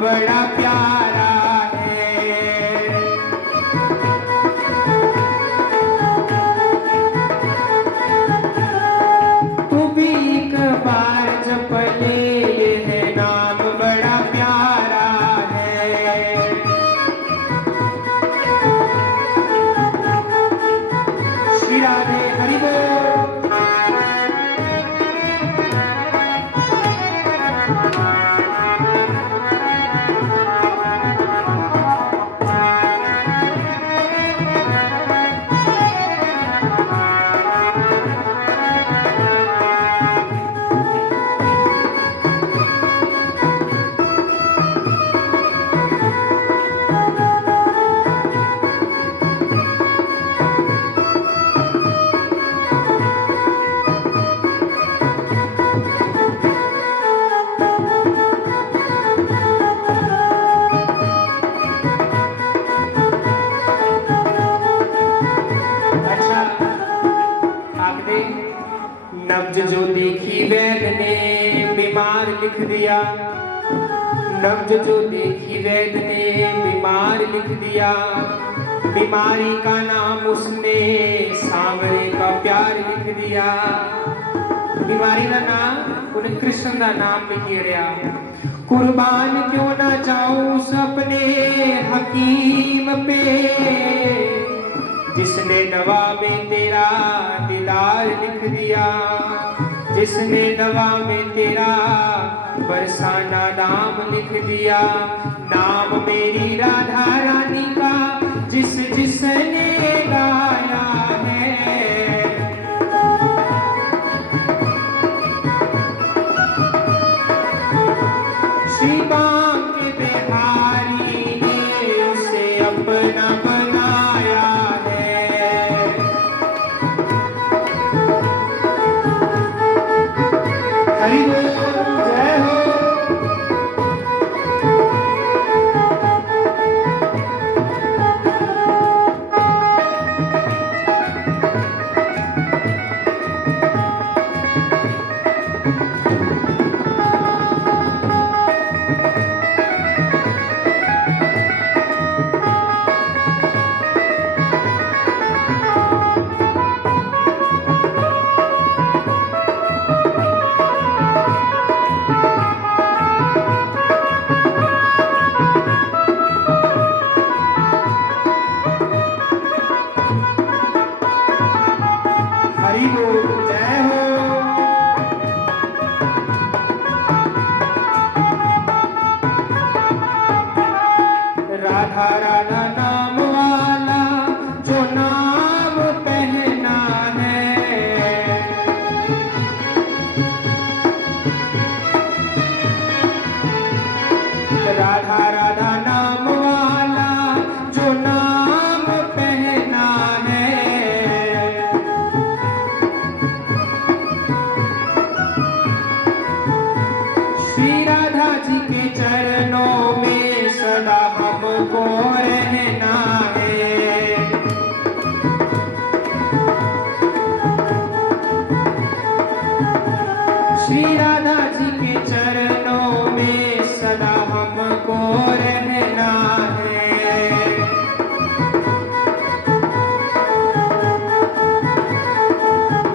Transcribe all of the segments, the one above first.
बड़ा प्यारा है। तू भी एक बार जप ले, ये है नाम बड़ा प्यारा है। श्री राधे हरि बोल। नब्ज जो देखी वैद ने बीमार लिख दिया, नब्ज जो देखी वैद ने बीमार लिख दिया। बीमारी का नाम उसने सांवरे का प्यार लिख दिया। बीमारी का नाम उन्हें कृष्ण का नाम लिख दिया। कुर्बान क्यों ना जाऊं अपने हकीम पे, जिसने दवा में तेरा दीदार लिख दिया। जिसने दवा में तेरा बरसाना नाम लिख दिया। नाम मेरी राधा रानी का जिसने गाया है। श्री बांके बिहारी ने उसे अपना बनाया है। हरि बोल, जय हो। हरि बोल, जय हो। राधा राधा नाम वाला जो नाम पहना है। राधा राधा नाम वाला जो नाम पहना है। श्री राधा जी के चरणों में सदा हमको रहना है। श्री राधा जी के चरणों में सदा हमको रहना है।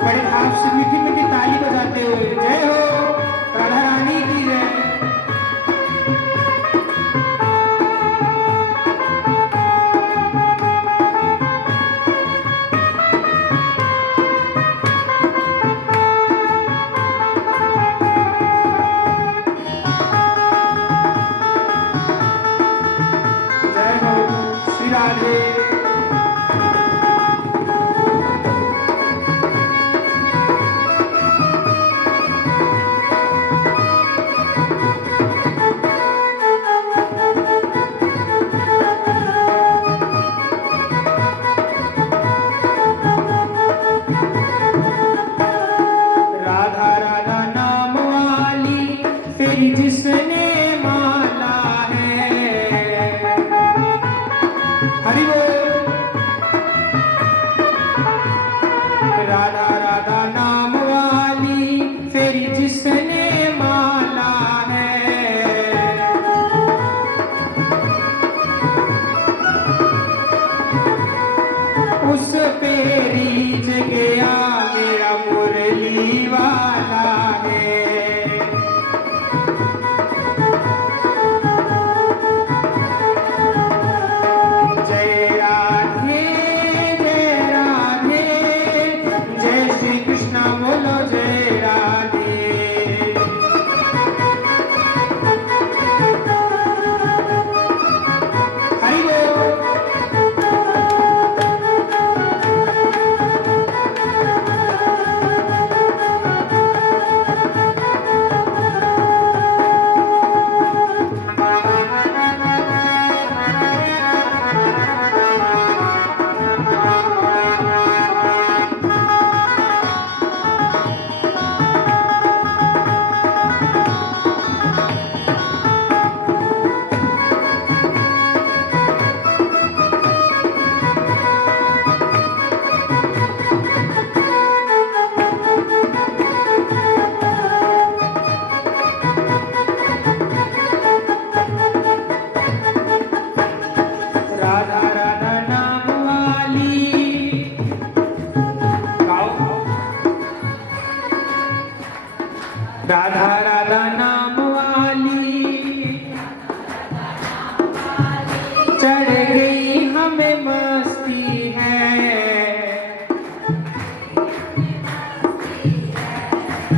बड़े भाव से मीठी मीठी ताली बजाते हुए जय हो राधा रानी की जय। जय हो श्री राधे। राधा राधा नाम वाली तेरी जिसने माला है। हरि बोल। राधा राधा नाम वाली तेरी जिसने माला है।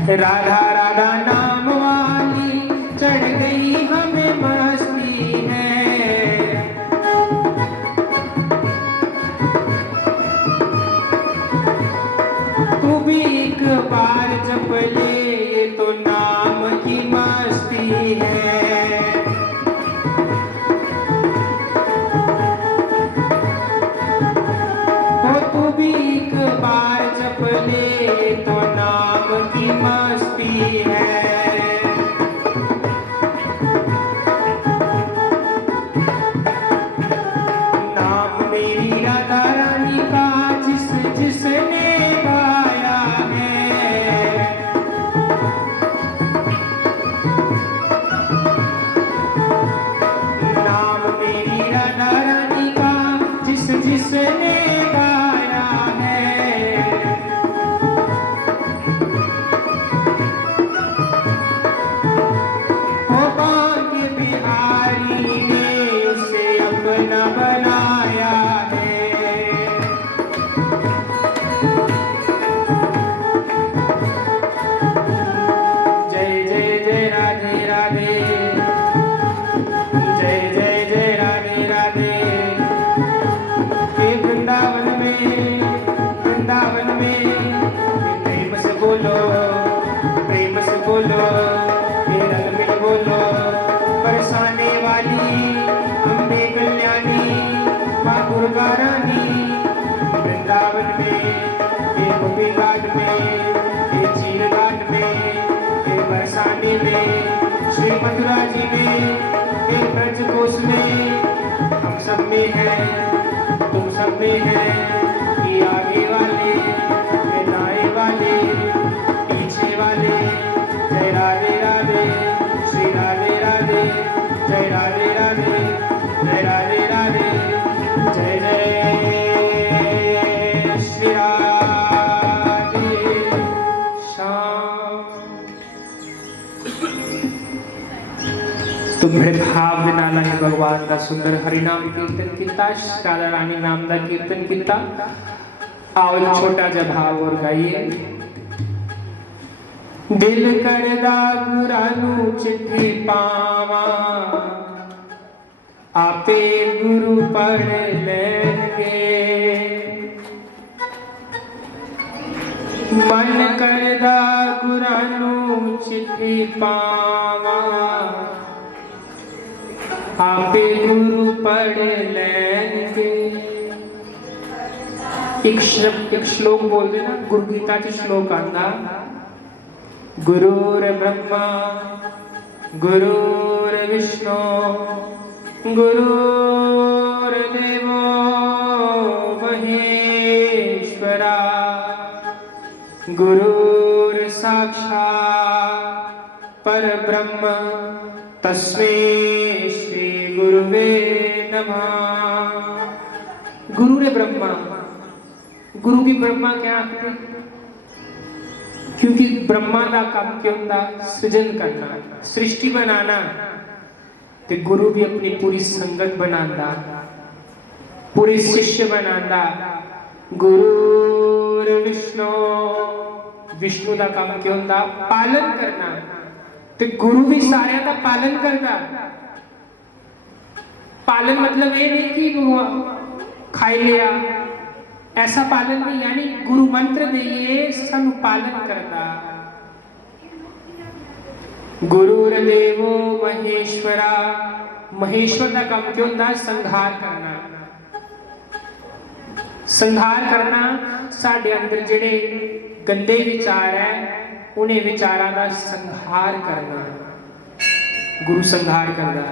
राधा राधा नाम वाली चढ़ गई हमें मस्ती है। तू भी एक बार जप ले, ये तो नाम की मस्ती है। हो तू भी एक बार जप ले, ये तो नाम की मस्ती है। नाम मेरी राधा रानी का जिस जिसने गाया है। नाम मेरी राधा रानी का जिस जिसने गाया है। हो भाग्य बिहारी ने उसे अपना बनाया है। जय जय जय राधे राधे, जय जय जय राधे राधे। ये वृंदावन में प्रेम से बोलो, प्रेम से बोलो, ये रंग में बोलो। बरसाने वाली अम्बे कल्याणी माँ दुर्गा रानी, वृंदावन में, ये गोपी घाट में, ये चील घाट में, ये बरसाने में, श्री मथुरा जी में, ये ब्रज कोश में, हम सब में है, तुम सब में है। ये आगे वाले, ये दाएं वाले, पीछे वाले। जय राधे राधे, श्री राधे राधे, जय राधे राधे, जय राधे राधे, जय जय श्री राधे श्याम। तुम्हें भाव बिना नहीं भगवान का सुंदर हरिनाम कीर्तन किता, राधा रानी नाम का कीर्तन किता। आओ छोटा जा भाव और गाइए। दिल करदा गुरानू चिट्ठी पावा, आपे गुरु पढ़ लेंगे। मन करदा गुरानू चिट्ठी पावा, आपे गुरु पढ़ लेंगे। एक श्लोक बोल देना, गुरु गीता के श्लोक आंदा। गुरुर ब्रह्मा गुरुर विष्णु गुरुर्देवो महेश्वरा, गुरुर साक्षात् परब्रह्म तस्मै श्री गुरुवे नमः। गुरु रे ब्रह्मा, गुरु की ब्रह्मा क्या आखते? क्योंकि ब्रह्मा का काम क्या होता? सृजन करना, सृष्टि बनाना। ते गुरु भी अपनी पूरी संगत बनांदा, पूरे शिष्य बनांदा। गुरुर विष्णु, विष्णु का काम क्या होता? पालन करना। ते गुरु भी सारे का पालन करता। पालन मतलब ये नहीं कि खाई लिया, ऐसा पालन नहीं। यानी गुरु मंत्र दिए सब पालन करता। गुरुर्देवो महेश्वरा, महेश्वर का काम क्यों होता? संहार करना। संहार करना साढ़े अंदर जेड़े गंदे विचार है उन्हें विचारों का संहार करना। गुरु संहार करना।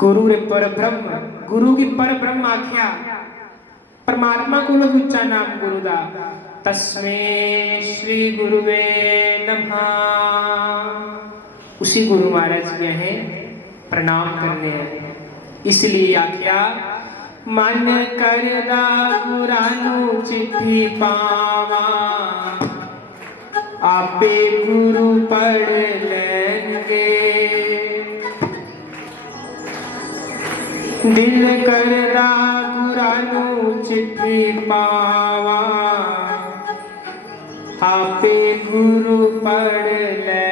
गुरु रे पर ब्रह्म, गुरु की पर ब्रह्म आख्या। परमात्मा को लोग उच्चा नाम गुरु दा। तस्मै श्री गुरुवे नमः। उसी गुरु महाराज के हैं प्रणाम करने हैं। इसलिए आख्या मन करदा गुरानू चिट्ठी पावा, आपे गुरु पढ़ लेंगे। दिल करदा गुरानू चिट्ठी पावा, आपे गुरु पढ़ लेंगे।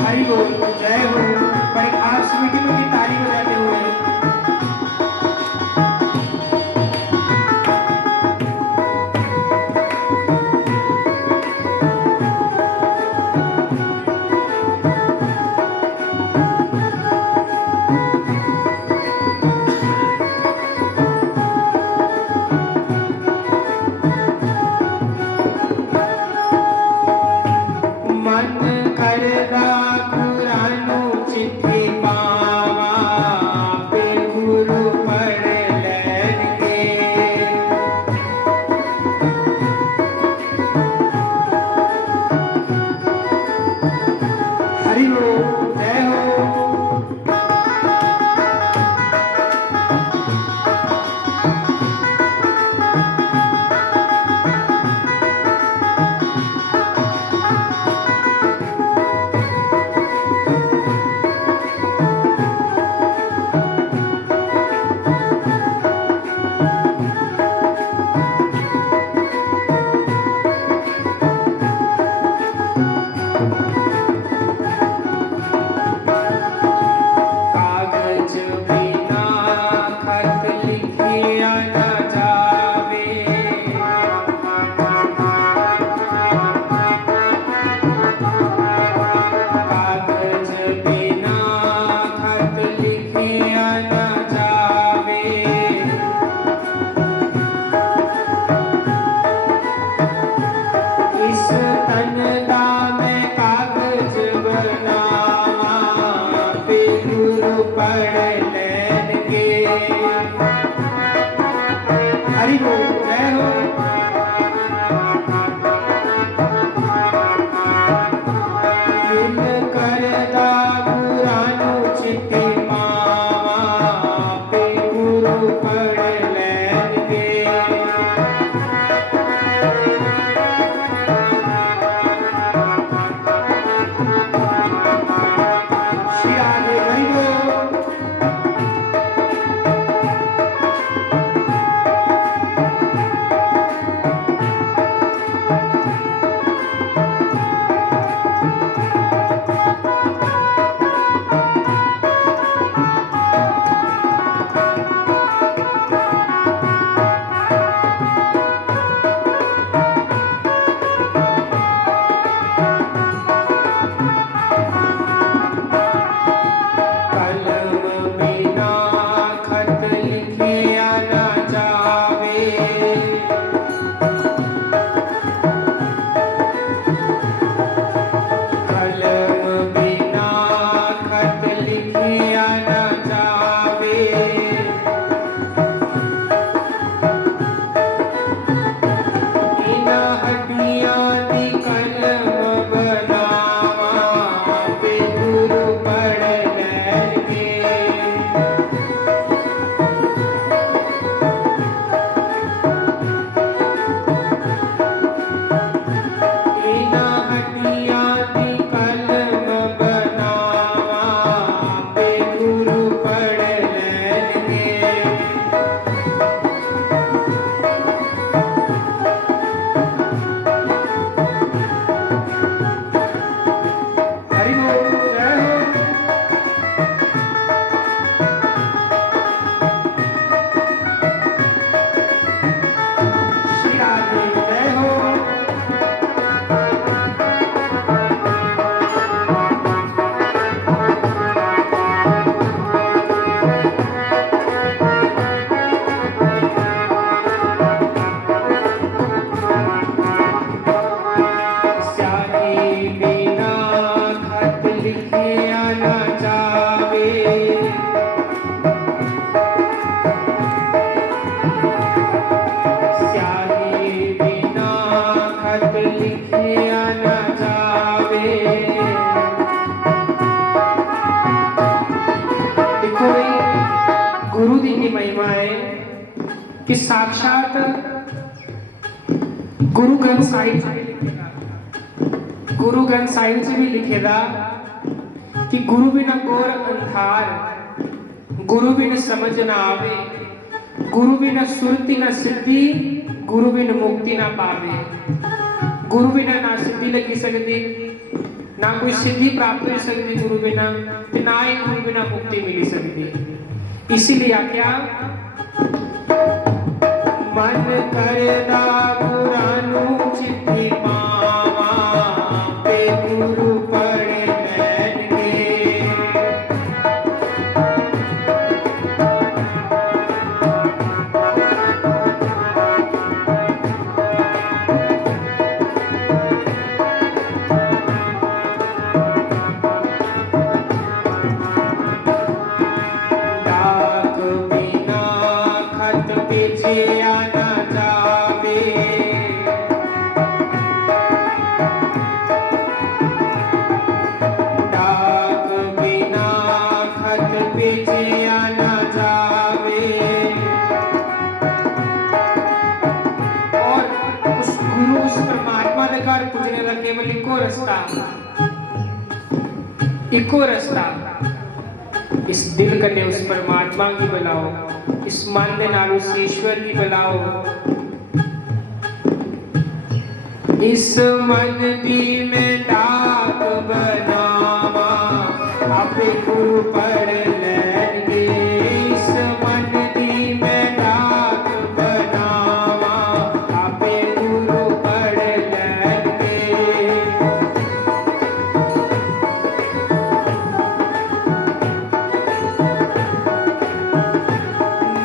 हरि बोल, जय हो। बड़े खास मीठी मीठी ताली बजाते हुए साक्षात गुरु ग्रंथ साहिब च भी लिखेगा, गुरु ग्रंथ साहिब च भी लिखेगा कि गुरु बिना घोर अंधार, गुरु बिन समझ ना आवे, गुरु बिना सुरति न सिद्धि, गुरु बिन मुक्ति ना पावे। गुरु बिना ना सिद्धि लगी सकती, ना कोई सिद्धि प्राप्त हो सकती गुरु बिना, ना ही गुरु बिना मुक्ति मिली सकती। इसीलिए क्या मन करदा पुरानु चिट्ठी पावा, पे गुरु पढ़ लैणगे। डाक बिना खत भेजिया ना जावे, डाक बिना खत भेजिया ना जावे। और उस गुरु, उस परमात्मा के घर पुजने का केवल इको रास्ता, इको रास्ता। इस दिल कने उस परमात्मा की बुलाओ, इस मन दे नाल उस ईश्वर की बुलाओ। इस मन दी में डाक बनावा, आपे गुरु पढ़ लैणगे। इस मन दी में डाक बनावा, आपे गुरु पढ़ लैणगे।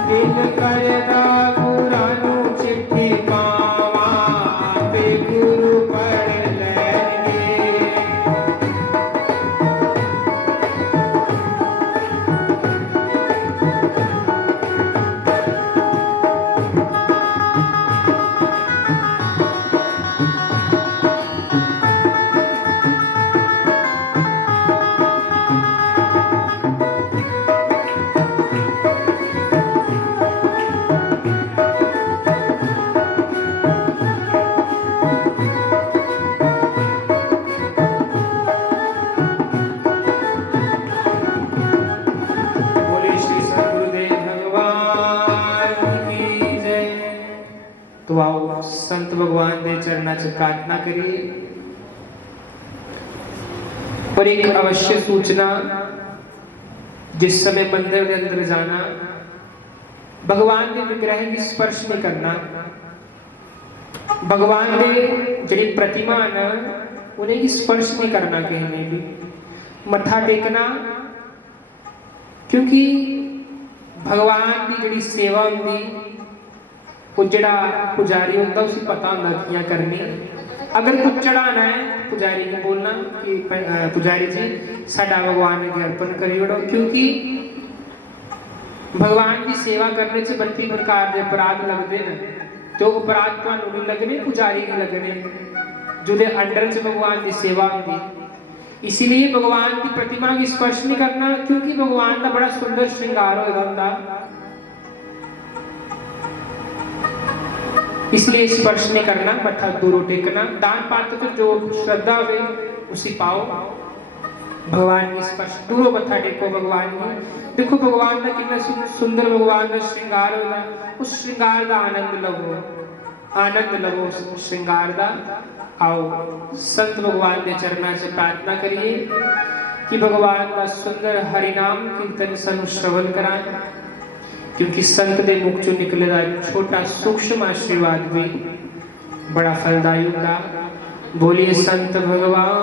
दिल करदा पुरानु चिट्ठी पावा, पे गुरु पढ़ लैणगे। बोले श्री सद्गुरुदेव भगवान की जय। तो आओ संत भगवान दे चरणा च प्रार्थना करिए। और एक अवश्य सूचना, जिस समय मंदिर के अंदर जाना, भगवान के विग्रह की स्पर्श नहीं करना। भगवान के जी प्रतिमा न उन्हें स्पर्श नहीं करना, कहने भी मत्था टेकना, क्योंकि भगवान की जी सेवा होंगी वो जड़ा पुजारी होता उसे पता होंगे कियां करनी। अगर कुछ चढ़ाना है पुजारी को बोलना कि पुजारी जी साडा भगवान ने अर्पण करी वड़ो, क्योंकि भगवान की सेवा करने से 32 प्रकार के अपराध लगते हैं। तो अपराध तो नहीं लगने, पुजारी के लगने, जो अंडर च भगवान की सेवा होती। इसीलिए भगवान की प्रतिमा की स्पर्श नहीं करना, क्योंकि भगवान का बड़ा सुंदर श्रृंगार होता, इसलिए स्पर्श नहीं करना, मत्था दूरों टेकना। दान पात्र तो जो श्रद्धा हो उसी पाओ, भगवान की स्पर्श दूरों मत्था टेको भगवान को। देखो भगवान का कितना सुंदर भगवान का श्रृंगार होगा, उस श्रृंगार का आनंद लवो, आनंद लवो उस श्रृंगार का। आओ संत भगवान के चरणा से प्रार्थना करिए कि भगवान का सुंदर हरिनाम कीर्तन सनु श्रवण कराएं, क्योंकि संत के मुख चो निकलेगा छोटा सूक्ष्म आशीर्वाद भी बड़ा फलदायी होगा। बोलिए संत भगवान